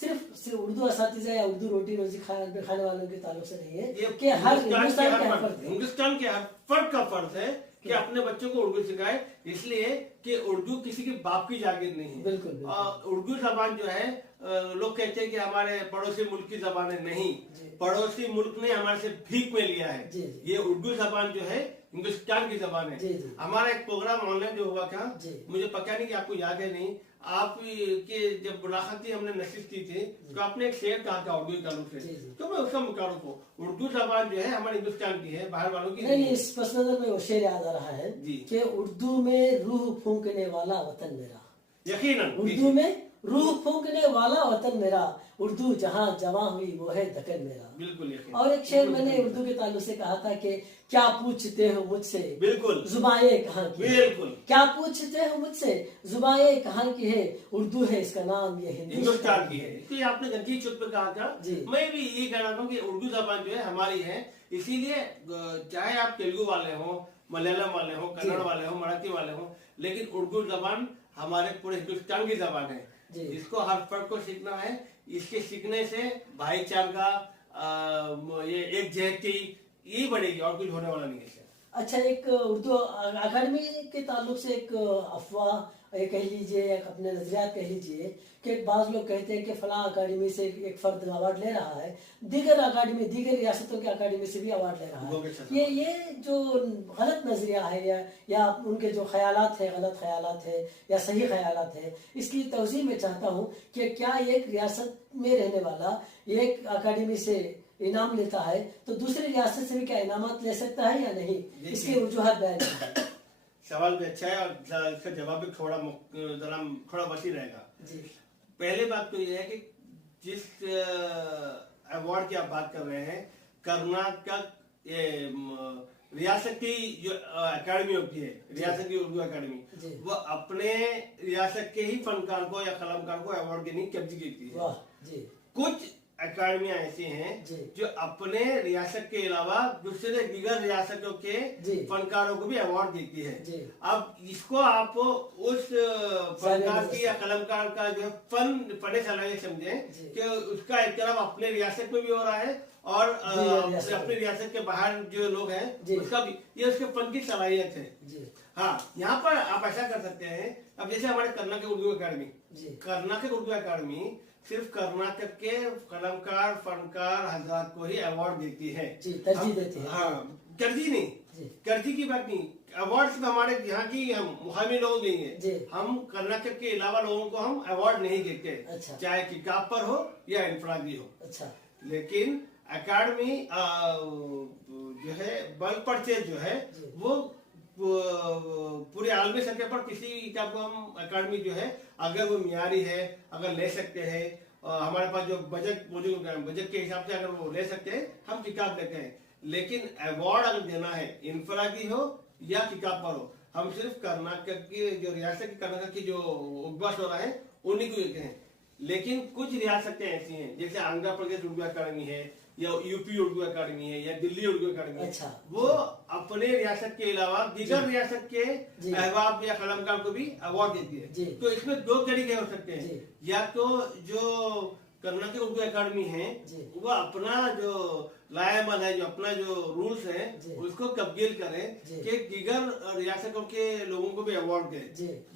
सिर्फ उर्दू असातिज़ा या उर्दू रोटी रोजी खाने वालों के ताल्लुक से नहीं है कि हर हिंदुस्तान के हर फर्द का फर्ज है कि अपने बच्चों को उर्दू सिखाए, इसलिए कि उर्दू किसी के बाप की जागीर नहीं है। बिल्कुल, बिल्कुल। उर्दू जबान जो है, लोग कहते हैं कि हमारे पड़ोसी मुल्क की जबान है, नहीं, पड़ोसी मुल्क ने हमारे से भीख में लिया है। जी, ये उर्दू जबान जो है हिंदुस्तान की जबान है। जी, जी। हमारा एक प्रोग्राम ऑनलाइन जो हुआ था, जी। मुझे पता नहीं कि आपको याद है नहीं, आप के जब मुलाकात थी, हमने नशीस की थी, तो आपने एक शेर कहा था उर्दू ताल्लुक से, जी, जी। तो मैं उसका मुतारुफ हूँ। उर्दू जबान जो है हमारे हिंदुस्तान की है, बाहर वालों की नहीं, इस पस नजर में वो शेर याद आ रहा है जी। कि उर्दू में रूह फूंकने वाला वतन मेरा। यकीनन उर्दू में रूह फूंकने वाला वतन मेरा, उर्दू जहाँ जवां हुई वो है दक्कन मेरा। बिल्कुल यकीन। और एक शेर मैंने उर्दू के ताल्लुक से कहा था कि क्या पूछते हो मुझसे, बिल्कुल, जुबाए कहाँ की है? बिल्कुल, क्या पूछते हो मुझसे, जुबाए कहाँ की है? उर्दू है इसका नाम, ये हिंदुस्तान की है। तो ये आपने गंजी चुप पर कहा था, जी। मैं भी ये कहना था कि उर्दू जबान जो है हमारी है, इसीलिए चाहे आप तेलुगु वाले हो, मलयालम वाले हो, कन्नड़ वाले हो, मराठी वाले हो, लेकिन उर्दू जबान हमारे पूरे हिंदुस्तान की जबान है। इसको हर फर्द को सीखना है। इसके सीखने से भाईचारा, ये एक जहती ये बढ़ेगी और कुछ होने वाला नहीं है। अच्छा, एक उर्दू अकादमी के ताल्लुक से एक अफवाह कह लीजिए, एक अपने नजरियात कह लीजिए कि बाज लोग कहते हैं कि फलां अकादमी से एक फर्द अवार्ड ले रहा है, दीगर रियासतों के अकादमी से भी अवार्ड ले रहा है। ये जो गलत नजरिया है या उनके जो ख्यालात है, गलत ख्यालात है या सही ख्यालात है, इसकी तवज़ीह में चाहता हूँ कि क्या एक रियासत में रहने वाला एक अकादमी से इनाम लेता है तो दूसरी रियासत से भी क्या इनामात ले सकता है या नहीं? इसके वजूहत बयान कीजिए। सवाल भी अच्छा है और इसका जवाब भी थोड़ा वसी रहेगा। जी। पहले बात तो यह है कि जिस अवार्ड की आप बात कर रहे हैं, कर्नाटक रियासत की जो अकेडमी होती है, रियासत की उर्दू अकेडमी, वो अपने रियासत के ही फनकार को या कलमकार को अवार्ड देने की कब्जी की है। कुछ अकादमियां ऐसी हैं जो अपने रियासत के अलावा दूसरे दीगर रियासतों के फनकारों को भी अवार्ड देती है। अब इसको आप उस फनकार की या कलमकार का जो फन सलाहियत समझें कि उसका एक तरफ अपने रियासत में भी हो रहा है और अपनी रियासत के बाहर जो लोग हैं उसका भी, ये उसके फन की सलाहियत है। हाँ, यहाँ पर आप ऐसा कर सकते हैं। अब जैसे हमारे कर्नाटक उर्दू अकादमी, कर्नाटक उर्दू अकादमी सिर्फ कर्नाटक के कलमकार फनकार हजरात को ही अवार्ड देती है, तरजीह देती है। हाँ, तरजीह नहीं, तरजीह की बात नहीं, अवार्ड सिर्फ हमारे यहाँ की हम मुकामी लोग देंगे। हम कर्नाटक के अलावा लोगों को हम अवार्ड नहीं देते। अच्छा। चाहे किताब पर हो या इनफरादी हो। अच्छा। लेकिन अकादमी जो है बल्क परचेज जो है वो पूरे आलमी सतह पर किसी किताब को हम अकादमी जो है अगर वो मियारी है, अगर ले सकते हैं, हमारे पास जो बजट मौजूद है, बजट के हिसाब से अगर वो ले सकते हैं, हम किताब लेते हैं। लेकिन अवार्ड अगर देना है, इनफरादी हो या किताब पर हो, हम सिर्फ कर्नाटक की जो रियासत की कर्नाटक की जो उद्वास हो रहा है उन्हीं को देते हैं। लेकिन कुछ रियासतें ऐसी हैं जैसे आंध्र प्रदेश उर्दू अकादमी है या यूपी उर्दू अकादमी है या दिल्ली उर्दू अकादमी है, वो अपने रियासत के अलावा दीगर रियासत के अहबाब या कलमकार को भी अवार्ड देती है। तो इसमें दो तरीके हो सकते हैं, या तो जो कर्नाटक उर्दू अकादमी है वो अपना जो लायामल है, जो अपना जो रूल्स है उसको तब्दील करें कि दीगर रियासतों के लोगों को भी अवार्ड दें,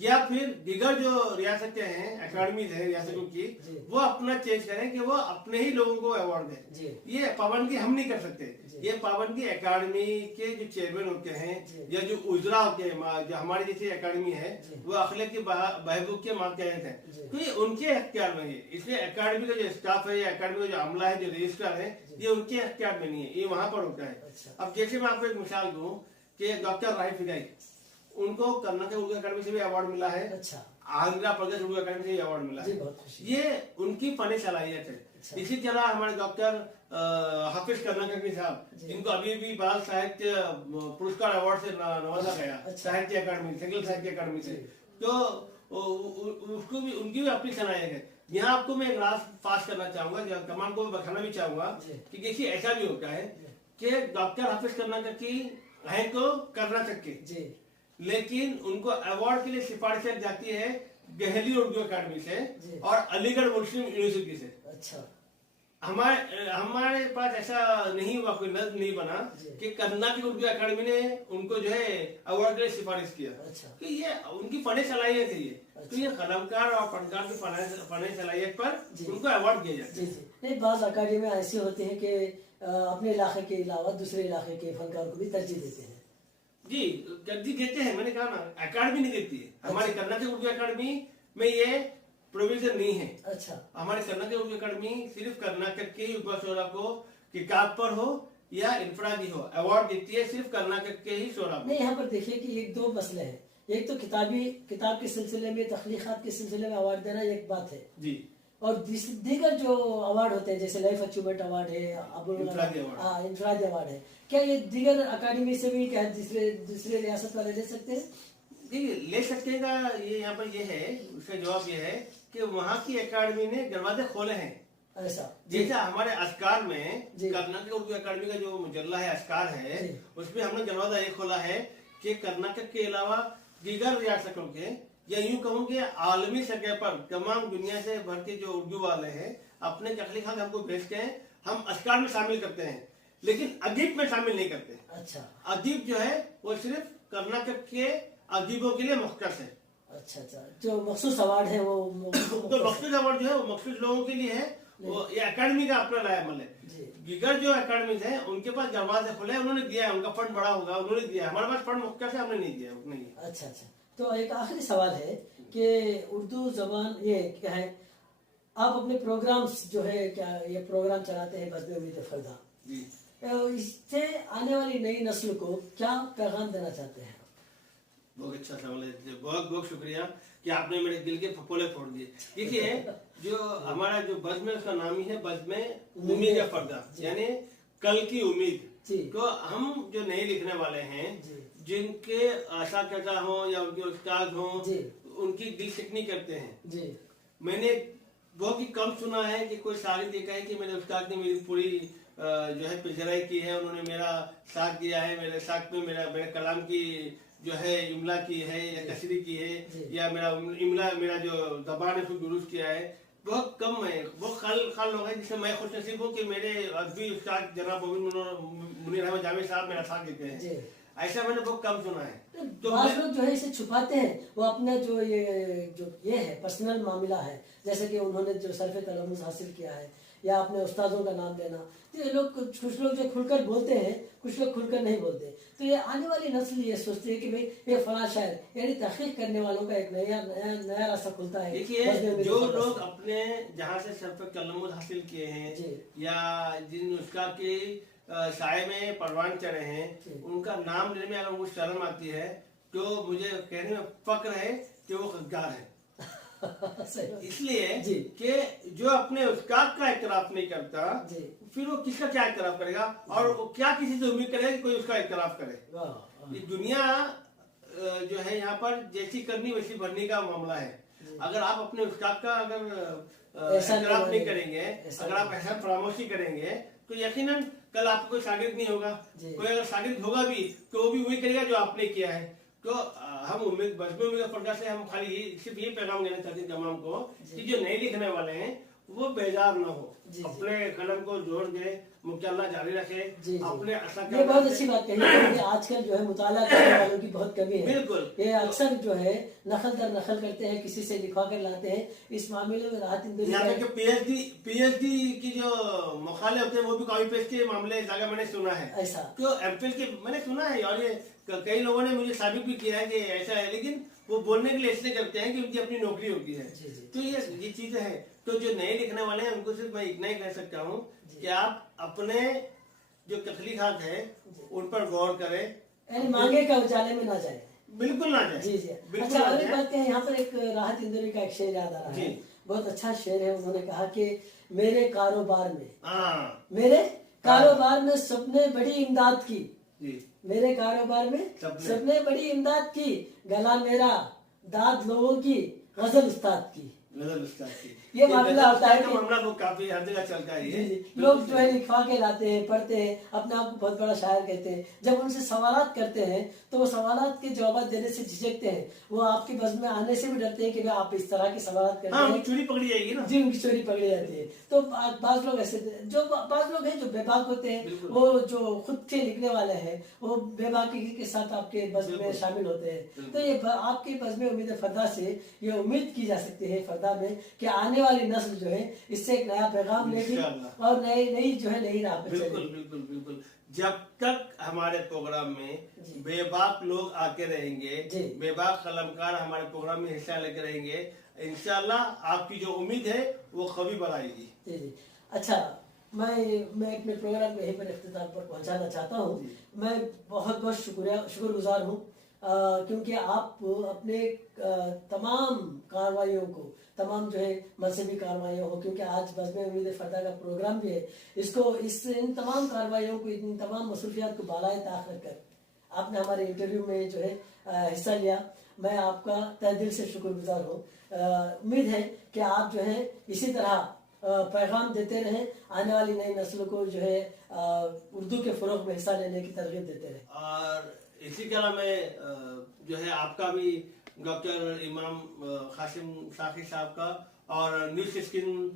या फिर दीगर जो रियासतें हैं अकादमी है रियासतों की, वो अपना चेंज करें कि वो अपने ही लोगों को अवार्ड दें। ये पाबंदी हम नहीं कर सकते, ये पाबंदी अकादमी के जो चेयरमैन होते हैं या जो उजरा होते हैं, जो हमारी जैसी अकादमी है वो अखलाक की बहबूद के मातहत है, तो ये उनके अख्तियार में है। इसलिए अकादमी का जो स्टाफ है या अकादमी का जो अमला है, जो रजिस्ट्रार है, ये उनके अख्तियार में नहीं है, ये वहां पर होता है। अब जैसे मैं आपको एक मिसाल दूं कि डॉक्टर राय फिदाई, उनको कर्नाटक उर्दू अकादमी से भी अवार्ड मिला है, आंध्र प्रदेश उर्दू अकादमी से भी अवार्ड मिला है, ये उनकी फनी सलाहियत है। इसी तरह हमारे डॉक्टर हाफिज कर्नाटकी साहब, जिनको अभी भी बाल साहित्य पुरस्कार अवार्ड से नवाजा गया, साहित्य अकादमी, संगील साहित्य अकादमी से, तो उसको भी उनकी भी अपनी सलाहियत है। यहाँ आपको मैं एक राज पास करना चाहूंगा, तमाम को बताना भी चाहूंगा कि देखिए ऐसा भी होता है कि डॉक्टर हाफिज कर्नाटकी है तो कर्नाटक के, लेकिन उनको अवार्ड के लिए सिफारिश जाती है दिल्ली उर्दू अकादमी से और अलीगढ़ मुस्लिम यूनिवर्सिटी से। अच्छा। हमारे पास ऐसा नहीं हुआ, कोई नज़्म नहीं बना कि कर्नाटक उर्दू अकादमी ने उनको जो है अवार्ड के लिए सिफारिश किया। अच्छा। कि ये उनकी फनी सलाहियत है, ये तो ये कलमकार और फनकार की फनी सलाहियत पर उनको अवार्ड दिया जाता है। नहीं, बाज़ अकादमी ऐसी होती है कि अपने इलाके के अलावा दूसरे इलाके के फनकार को भी तरजीह देते हैं। जी, तरजीह देते हैं, मैंने कहा ना, अकादमी नहीं देती है। हमारी कर्नाटक उर्दू अकादमी में ये प्रोविजन नहीं है। अच्छा। हमारे कर्नाटक उर्दू अकादमी सिर्फ कर्नाटक के शोरा को किताब पर हो या इनफरादी हो अवार्ड देती है, सिर्फ कर्नाटक के ही शोरा को। नहीं, यहाँ पर देखिए कि एक दो मसले हैं, एक तो किताब के सिलसिले में, तख्लीकात के सिलसिले में अवार्ड देना एक बात है जी, और दीगर जो अवार्ड होते हैं जैसे लाइफ अचीवमेंट अवार्ड है, इंफरादी अवार्ड है, क्या ये दीगर अकादमी से भी क्या दूसरे रियासत वाले ले सकते हैं? ले सकते का ये यहाँ पर ये है, उसका जवाब ये है कि वहाँ की अकादमी ने दरवाजे खोले हैं। ऐसा जैसे हमारे अस्कार में कर्नाटक उर्दू अकादमी का जो मुजल्ला है अस्कार है, उसमें हमने दरवाजा ये खोला है कि कर्नाटक के अलावा दीगर रियासतों के, या यूं कहूँ कि आलमी सतह पर तमाम दुनिया से भर के जो उर्दू वाले हैं अपने तख्लीकात हमको भेजते हैं, हम अस्कार में शामिल करते हैं, लेकिन अदीब में शामिल नहीं करते। अच्छा। अदीब जो है वो सिर्फ कर्नाटक के अदीबों के लिए मुख्तस है। अच्छा अच्छा, जो मखसूस अवार्ड है वो तो मखसूस अवार्ड जो है वो मखसूस लोगों के लिए है, वो ये अकादमी का अपना लायामल है। दीगर जो अकादमी है उनके पास दरवाजे खुले, उन्होंने दिया है, उनका फंड बड़ा होगा, उन्होंने दिया, हमारे पास फंड मुख्तस है, हमने नहीं दिया, नहीं। अच्छा अच्छा, तो एक आखिरी सवाल है कि उर्दू जबान ये क्या है, आप अपने प्रोग्राम्स जो है क्या ये प्रोग्राम चलाते हैं बज़्म उम्मीद फरदा, इससे आने वाली नई नस्ल को क्या पैगाम देना चाहते हैं? बहुत अच्छा सवाल है, बहुत बहुत शुक्रिया कि आपने मेरे दिल के फपोले फोड़ दिए। देखिए जो हमारा जो बज़्म है उसका नाम ही है बज़्म उम्मीद फरदा, यानी कल की उम्मीद। जी। तो हम जो नए लिखने वाले हैं, जिनके आशा करता हो या उनके उस्ताद हो, उनकी दिल शिकनी करते हैं। जी। मैंने बहुत ही कम सुना है कि कोई शागिर्द देखा है कि मेरे उस्ताद ने मेरी पूरी जो है पिजराई की है, उन्होंने मेरा साथ दिया है, मेरे साथ में मेरे कलाम की जो है इमला की है या तशरीह की है, या मेरा इमला मेरा जो ज़बान है उसको दुरुस्त किया है। बहुत कम है, बहुत खाल लोग हैं जिससे मैं खुश नसीब हूँ कि मेरे अदबी उस्ताद जनाब मुनीर अहमद जावेद साहब मेरा साथ देते हैं। ऐसा मैंने बहुत कम सुना है। तो बहुत लोग जो है इसे छुपाते हैं, वो अपना जो ये है पर्सनल मामला है, जैसे कि उन्होंने जो सर्फ तलम्मुज़ हासिल किया है या अपने उस्तादों का नाम देना, तो ये लोग कुछ लोग जो खुलकर बोलते हैं, कुछ लोग खुलकर नहीं बोलते। तो ये आने वाली नस्ल ये सोचती है कि भाई ये फला शायर, यानी तहकीक करने वालों का एक नया रास्ता खुलता है। देखिए, जो लोग अपने जहाँ से सर्फ तलम्मुज़ हासिल किए हैं या जिन उसका के साय में परवान चढ़े हैं, उनका नाम लेने में अगर मुझे शर्म आती है तो मुझे कहने में फक्र है कि वो खुदगार है। इसलिए कि जो अपने उस्ताद का इकरार नहीं करता, फिर वो किसका क्या इकरार करेगा, और वो क्या किसी से उम्मीद करेगा कि कोई उसका इकरार करे। ये दुनिया जो है यहाँ पर जैसी करनी वैसी भरने का मामला है। अगर आप अपने उस्ताद का अगर इकरार नहीं करेंगे, अगर आप ऐसा फरामोशी करेंगे, तो यकीनन कल आपको कोई शागिर्द नहीं होगा। कोई अगर शागिर्द होगा भी तो वो भी वही करेगा जो आपने किया है। तो हम उम्मीद पर्दा से हम खाली सिर्फ ये पैगाम देना चाहते हैं तमाम को कि जो नए लिखने वाले हैं वो बेजार ना हो, अपने कलम को जोड़ दे, मुताला जारी रखे। अपने ये बहुत अच्छी बात कही है कि आजकल जो है मुताला करने वालों की बहुत कमी है। बिल्कुल, ये अक्सर जो है नकल दर नकल करते हैं, किसी से लिखवा कर लाते हैं। इस मामले में राहत पीएचडी की जो मुखाले होते हैं वो भी कॉपी पेस्ट के मामले ज्यादा मैंने सुना है। ऐसा तो एमफिल के मैंने सुना है, और ये कई लोगों ने मुझे साबित भी किया है कि ऐसा है, लेकिन वो बोलने के लिए इसलिए करते हैं कि उनकी अपनी नौकरी होती है। तो ये चीजें हैं। तो जो नए लिखने वाले हैं उनको सिर्फ मैं इतना ही कह सकता हूँ कि आप अपने जो तख्लीकात है उन पर गौर करें, यानी मांगे का उजाले में ना जाए, बिल्कुल ना जाए। जी। अच्छा, और एक बात कहें, यहाँ पर एक राहत इंदौरी का एक शेर याद आ रहा है, बहुत अच्छा शेर है। उन्होंने कहा कि मेरे कारोबार में सबने बड़ी इमदाद की, मेरे कारोबार में सबने बड़ी इमदाद की, गला मेरा दाद लोगों की, गजल उस्ताद की। ये मामला होता है कि मामला वो काफी हर जगह चलता है। लोग जो है लिखवा के लाते हैं, पढ़ते हैं, अपने आप को बहुत बड़ा शायर कहते हैं। जब उनसे सवालात करते हैं तो वो सवालात के जवाब देने से झिझकते हैं, वो आपके बज़्म में आने से भी डरते हैं कि आप इस तरह के सवालात करते हैं, चोरी पकड़ी जाएगी ना। जी, उनकी चोरी पकड़ी जाती है। तो बाज लोग ऐसे, जो बाज लोग हैं जो बेबाक होते हैं, वो जो खुद के लिखने वाले हैं, वो बेबाकी के साथ आपके बज़्म में शामिल होते हैं। तो ये आपके बज़्म उम्मीद फरदा से ये उम्मीद की जा सकती है फरदा में कि आने वाली नस्ल जो है इससे एक नया पैगाम लेगी और नई जो है नई राह पे चलेगी। बिल्कुल। जब तक हमारे प्रोग्राम में बेबाक लोग आके रहेंगे, बेबाक कलमकार हमारे प्रोग्राम में हिस्सा लेके रहेंगे, इंशाल्लाह आपकी जो उम्मीद है वो कभी बढ़ाएगी। जी। अच्छा, मैं अपने प्रोग्राम को यहीं पर इख्तिताम पर पहुंचाना चाहता हूँ। मैं बहुत शुक्रगुजार हूँ क्योंकि आप अपने तमाम कार्रवाइयों को, तमाम जो है मजहबी कार्रवाइयों हो, क्योंकि आज बज़्म उम्मीद फरदा का प्रोग्राम भी है, इन तमाम कार्रवाइयों को, इन तमाम मसरूफियात को बालाए ताख रखकर आपने हमारे इंटरव्यू में जो है हिस्सा लिया। मैं आपका तहे दिल से शुक्रगुजार हूँ। उम्मीद है कि आप जो है इसी तरह पैगाम देते रहें, आने वाली नई नस्ल को जो है उर्दू के फ़रोग़ में हिस्सा लेने की तरगीब देते रहें। और इसी तरह मैं जो है आपका भी, डॉक्टर इमाम कासिम साखी साहब का, और न्यूज़ 16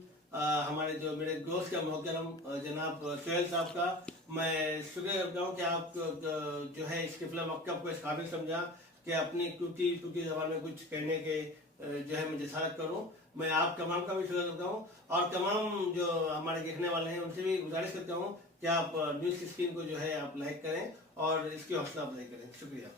हमारे जो मेरे दोस्त का मोहतरम जनाब सोहेल साहब का मैं शुक्रिया करता हूँ कि आप जो है इस किफ़ला मकतब को इस काबिल समझा कि अपनी टूटी ज़बान में कुछ कहने के जो है मैं जसारत करूँ। मैं आप तमाम का भी शुक्रिया करता हूँ, और तमाम जो हमारे देखने वाले हैं उनसे भी गुजारिश करता हूँ कि आप न्यूज़ 16 को जो है आप लाइक करें और इसकी हौसला अफजाई करें। शुक्रिया।